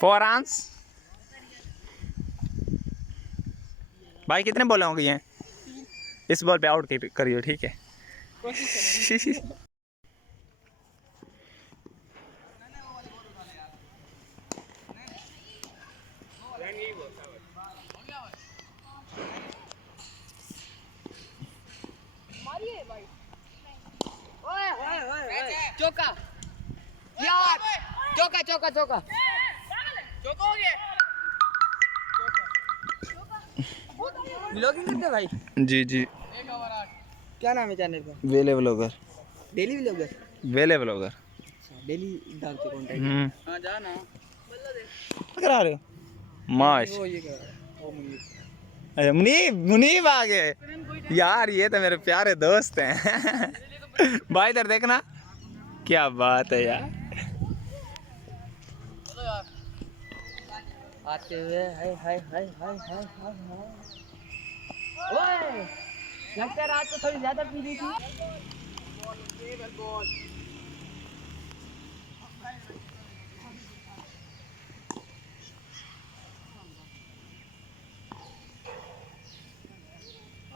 4 runs. भाई कितने ball हो गई हैं? इस बॉल पे आउट करियो, ठीक है? चौका यार, चौका चौका चौका चौका हो गया। व्लॉगिंग करते भाई? जी जी। क्या नाम है चैनल का? वेले व्लॉगर। Daily vlogger? वेले व्लॉगर। डेली डालते कंटेंट। हां जा ना करा रहे हो माश। वो ये कर वो मुनीब। अरे मुनीब आ गए यार, ये तो मेरे प्यारे दोस्त हैं। भाई इधर देखना, क्या बात है यार। चलो यार आते हुए हाय हाय हाय हाय हाय हाय। ओए लगता है रात को थोड़ी ज्यादा पी ली थी।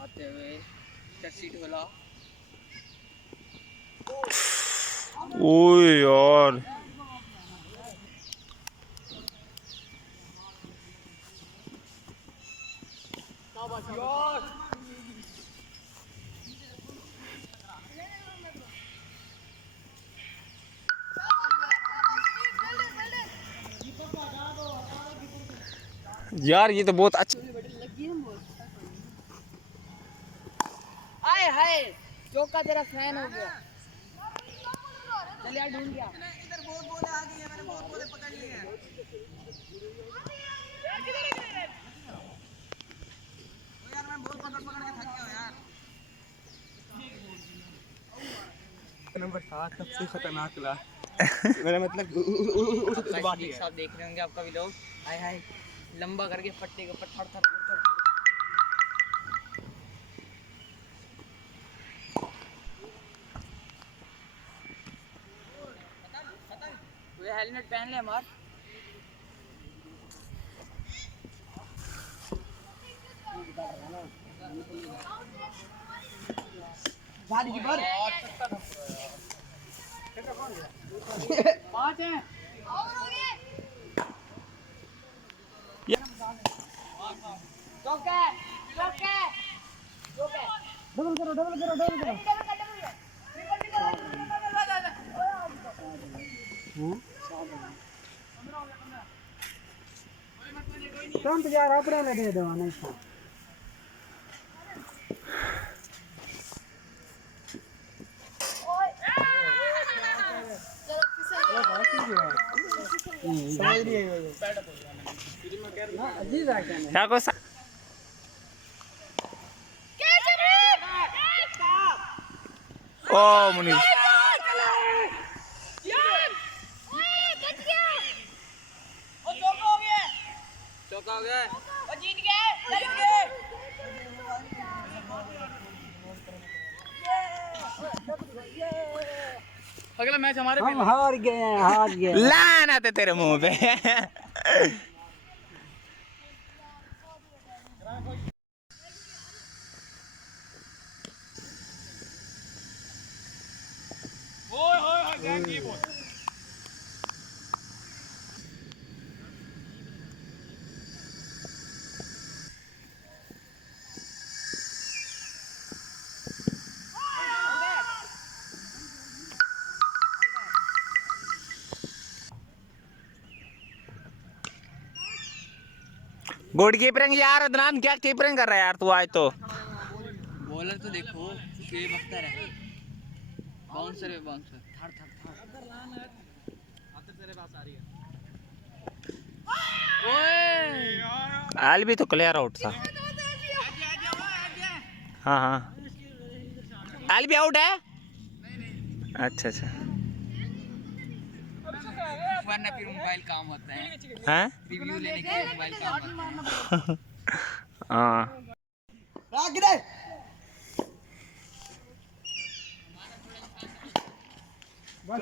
आते हुए सीट वाला। ओए यार यार ये तो बहुत अच्छा। आए हाय चौका तेरा फैन हो गया। चल यार ढूंढ गया। इधर बहुत बोले आ गई है, मैंने बहुत बोले पकड़ लिए हैं। यार मैं बहुत पकड़ पकड़ के थक गया हूं यार। नंबर 7 सबसे खतरनाक ला। मेरा मतलब उस बात ही आप देख रहे होंगे आपका व्लॉग। हाय हाय लंबा करके पट्टे के ऊपर थड़ थड़ थड़ थड़। तो ये हेलमेट पहन ले हमार। गाड़ी की भर 5 हैं और हो गए। चौका चौका चौका डबल करो डबल करो डबल करो। तुम यार अपने में दे दो नहीं था। क्या को ओ मुनीब चौका हो गया और जीत गए जीत गए। अगला मैच हमारे हम हार गए लानत है तेरे मुंह पे। ओए होए होए ध्यान की बोल। गुड कीपरिंग यार। अदनान क्या कीपरिंग कर रहा है यार तू आज तो। बॉलर तो देखो के बख्तर है। बाउंसर है बाउंसर थड़ थड़ थड़ आते तेरे पास आ रही है। ओए आल भी तो क्लियर आउट था। हाँ हाँ आल भी आउट है। अच्छा अच्छा वरना फिर मोबाइल काम होता है। हैं रिव्यू लेने के लिए मोबाइल काम होता है। हाँ राख दे बस